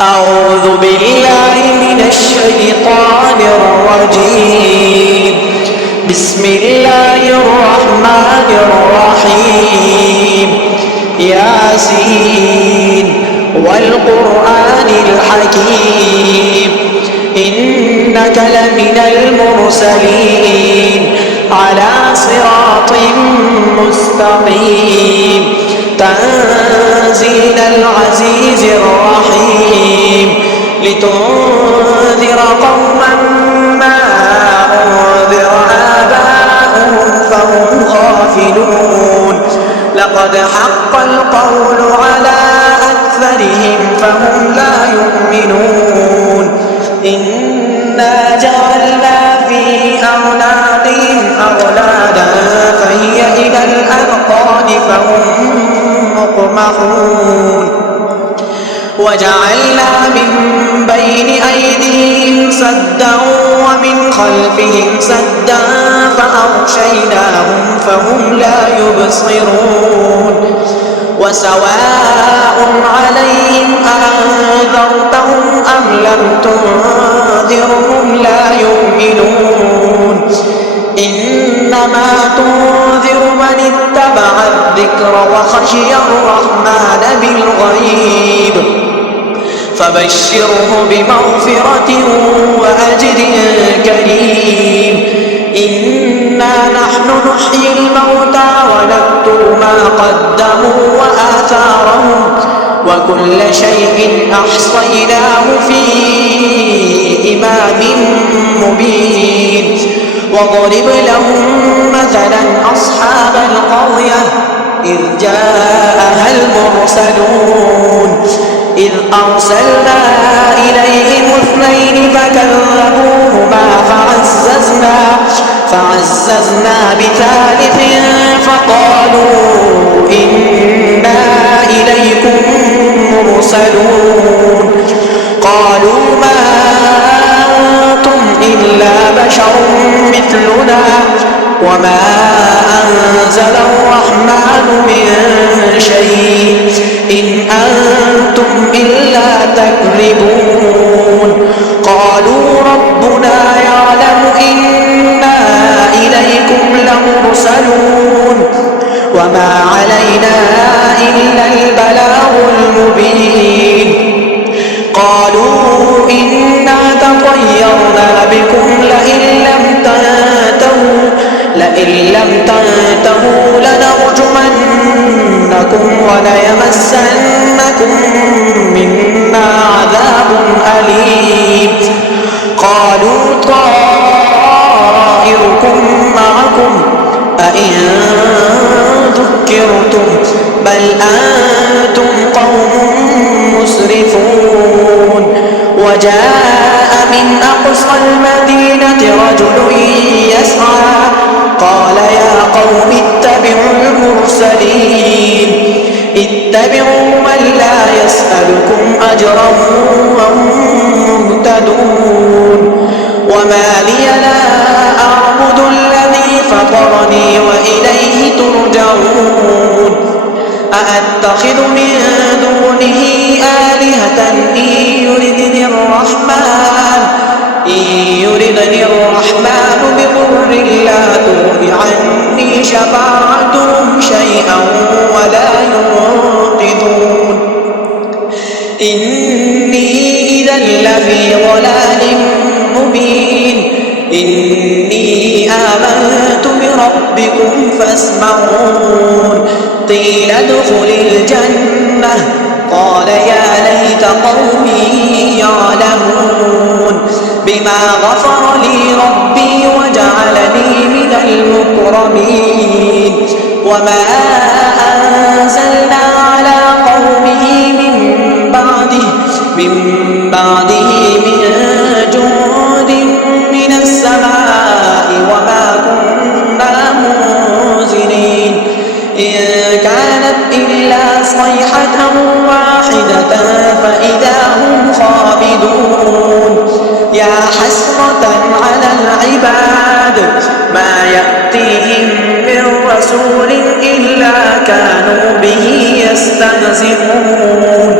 أعوذ بالله من الشيطان الرجيم. بسم الله الرحمن الرحيم. ياسين والقرآن الحكيم إنك لمن المرسلين على صراط مستقيم تنزيل العزيز الرحيم لتنذر قوما ما أنذر آباؤهم فهم غافلون لقد حق القول على أكثرهم فهم لا يؤمنون إنا جعلنا في أعناقهم أغلالا فهي إلى الأذقان فهم مقمحون وجعلنا من بين أيديهم سدا ومن خلفهم سدا فأغشيناهم فهم لا يبصرون وسواء عليهم أأنذرتهم أم لم تنذرهم لا يؤمنون إنما تنذر من اتبع الذكر وخشي الرحمن بالغيب فبشره بمغفرة وأجر كريم إنا نحن نحيي الموتى ونكتب ما قدموا وآثارهم وكل شيء أحصيناه في إمام مبين واضرب لهم مثلا أصحاب القرية إذ جاءها المرسلون إذ أرسلنا إليهم اثنين فكذبوهما فعززنا بثالث فقالوا إنا إليكم مرسلون قالوا ما أنتم إلا بشر مثلنا وما أنزل الرحمن من شيء إن أنتم إلا تكذبون قالوا ربنا يعلم إنا إليكم لمرسلون وما علينا إلا البلاغ المبين قالوا إنا تطيرنا بكم لئن لم تنتهوا لنرجمنكم وليمسنكم منا عذاب أليم قالوا طائركم معكم أئن ذكرتم بل أنتم قوم مسرفون وجاء من أقصى المدينة رجل يسعى قال يا قوم اتبعوا المرسلين اتبعوا من لا يسألكم أجرا وهم مهتدون وما لي لا أعبد الذي فطرني وإليه ترجعون أأتخذ من دونه آلهة إن يردني الرحمن بضر لا تغن عني شفاعتهم شيئا ولا ينقذون إني إذا لفي ضلال مبين إني آمنت بربكم فاسمعون قيل ادخل الجنة قال يا ليت قومي يعلمون بما غفر لي ربي وجعلني من المكرمين وما أنزلنا على قومه من بعده من جند من السماء وما كنا منزلين إن كانت إلا صيحة واحدة فإذا هم خامدون يا حسرة على العباد ما يأتيهم من رسول إلا كانوا به يستهزئون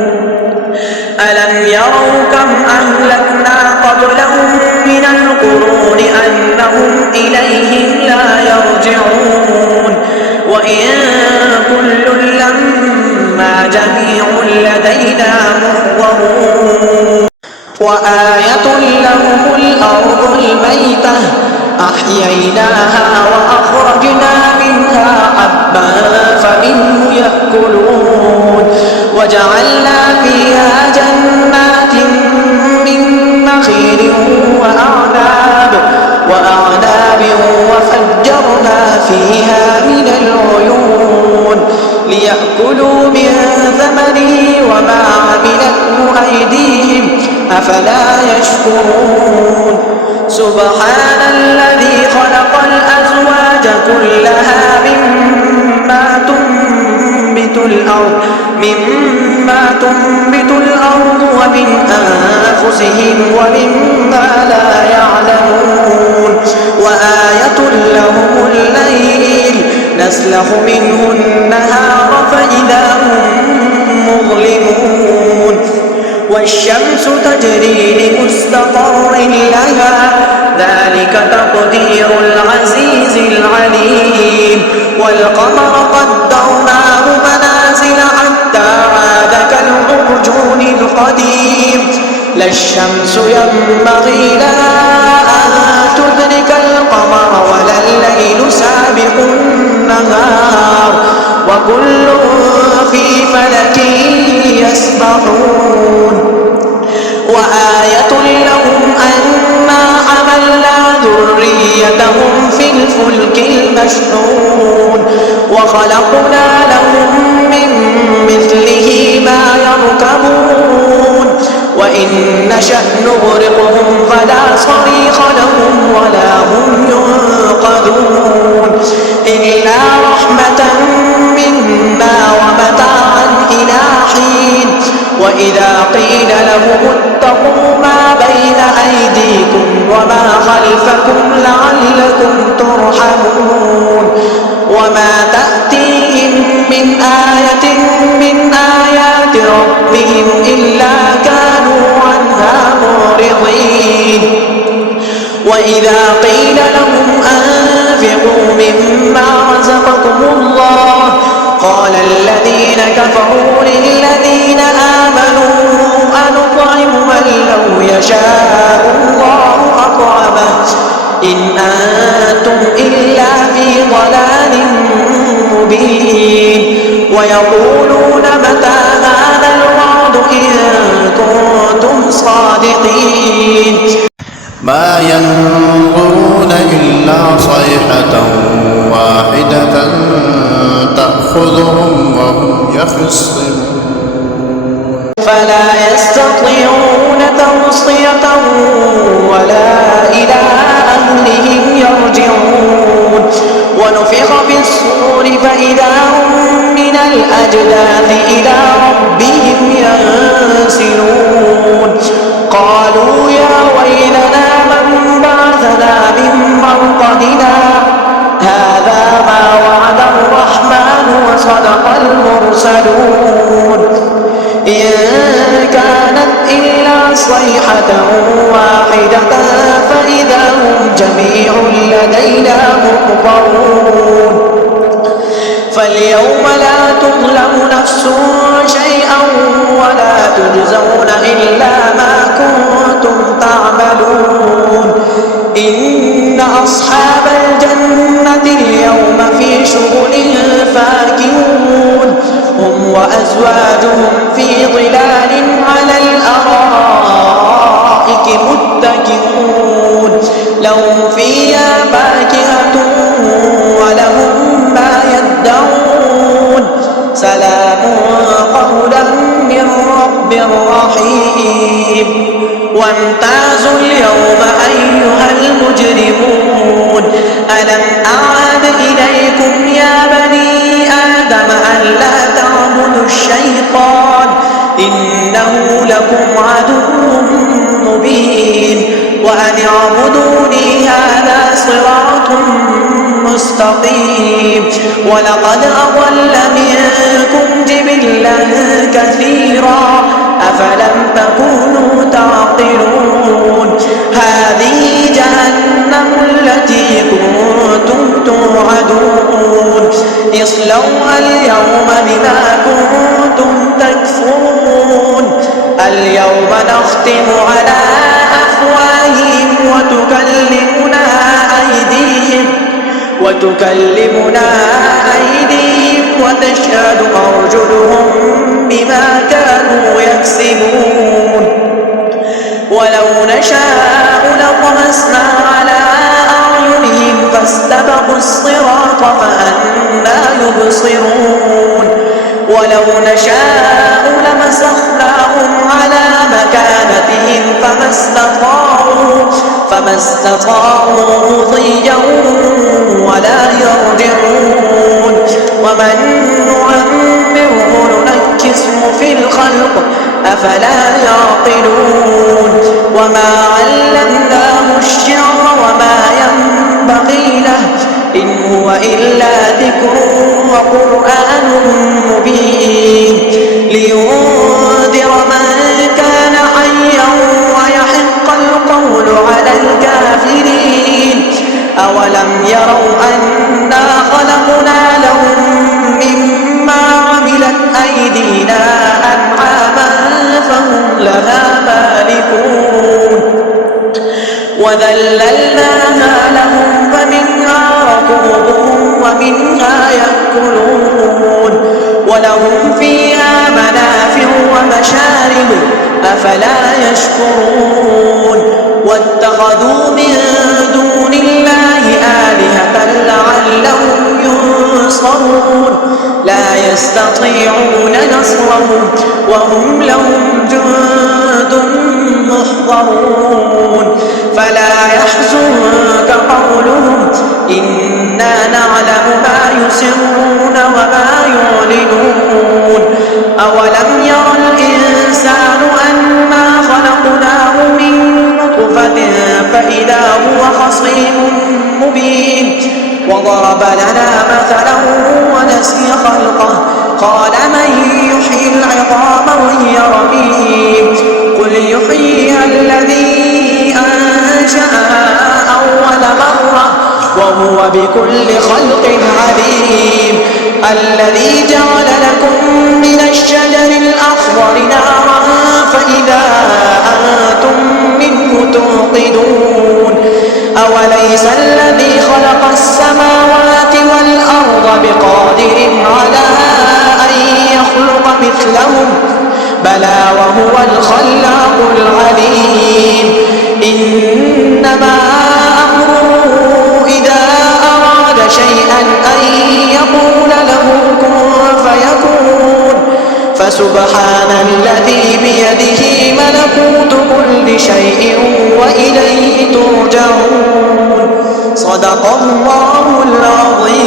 ألم يروا كم أهلكنا قبلهم من القرون أنهم إليهم لا يرجعون وإن كل لما جميع لدينا محضرون وآية لهم الأرض الميتة أحييناها وأخرجنا منها حبا فمنه يأكلون وجعلنا فيها جنات من نخيل وأعناب وفجرنا فيها من العيون ليأكلوا من ثمره وما عملته أيديهم أفلا يشكرون سبحان الذي خلق الأزواج كلها مما تنبت الأرض ومن أنفسهم ومما لا يعلمون وآية لهم الليل نسلخ منه النهار فإذا هم مظلمون والشمس تجري لمستقر لها ذلك تقدير العزيز العليم والقمر قدرناه منازل حتى عاد كالعرجون القديم لا الشمس ينبغي لها أن تدرك القمر ولا الليل سابق النهار وكل في فلك يسبحون وآية لهم أنا حملنا ذريتهم في الفلك المشحون وخلقنا لهم من مثله ما يركبون وإن نشأ نغرقهم فلا صريخ لهم ولا هم ينقذون إلا رحمة منا ومتاعا إلى حين وإذا قيل لهم اتقوا ما بين أيديكم وما خلفكم لعلكم ترحمون وما تأتيهم من آية من آيات ربهم إلا كانوا عنها معرضين وإذا قيل لهم أنفقوا مما رزقكم الله قال الذين كفروا للذين آمنوا أنطعم من لو يشاء الله أطعمه إن أنتم إلا في ضلال مبين ويقولون متى هذا الوعد إن كنتم صادقين ما ينظرون إلا صيحة واحدة تأخذهم وهم يخصمون فلا يستطيعون توصية ولا إلى أهلهم يرجعون ونفخ في الصور فإذا هم من الأجداث إلى ربهم ينسلون قالوا يا ويلنا من بعثنا من مرقدنا هذا ما وعد الرحمن وصدق المرسلون إن كانت إلا صيحة واحدة فإذا هم جميع لدينا محضرون فاليوم لا تظلم نفس شيئا ولا تجزون إلا ما كنتم تعملون إن أصحاب الجنة اليوم في شغل فاكهون هم وأزواجهم في ظلال على الأرائك متكئون لهم فيها فاكهة ولهم ما يدعون سلام قولا من رب رحيم وامتازوا اليوم أيها المجرمون ألم أعهد إليكم يا بني آدم ألا تعبدوا الشيطان إنه لكم عدو مبين وأن اعبدوني هذا صراط مستقيم ولقد أضل منكم جبلا كثيرا أفلم تكونوا تعقلون هذه جهنم التي كنتم توعدون اصلوها اليوم بما كنتم تكفرون اليوم نختم على أفواههم وتكلمنا أيديهم وتشهد أرجلهم بما كانوا يكسبون ولو نشاء لطمسنا على أعينهم فاستبقوا الصراط فأنى يبصرون ولو نشاء لمسخناهم على مكانتهم فما استطاعوا مضيا ولا يرجعون ومن نعمره ننكسه في الخلق أفلا يعقلون وما علمناه الشعر وما ينبغي له إن هو إلا ذكر وقرآن مبين لينذر من كان حيا ويحق القول على الكافرين أولم يروا أنا خلقنا لهم مما عملت أيدينا أنعاما فهم لها مالكون وذللناها لهم فمنها ركوبهم ومنها يأكلون ولهم فيها منافع ومشارب أفلا يشكرون واتخذوا من دون الله آلهة لعلهم ينصرون لا يستطيعون نصرهم وهم لهم جند محضرون فلا يحزنك قولهم إنا نعلم ما يسرون وما يعلنون أولم ير الإنسان أنا خلقناه من نطفة فإذا هو خصيم مبين وضرب لنا مثلا ونسي خلقه قال من يحيي العظام وهي رميم قل يحييها الذي أنشأها أول مرة وهو بكل خلق عليم الذي جعل لكم من الشجر الأخضر نارا فإذا أنتم منه توقدون أوليس الذي خلق السماوات والأرض بقادر على أن يخلق مثلهم بلى وهو الخلاق العليم إنما أمره إذا أراد شيئا أن يقول له كن فيكون فسبحان الذي بيده ملكوت كل شيء وإليه ترجعون صدق الله العظيم.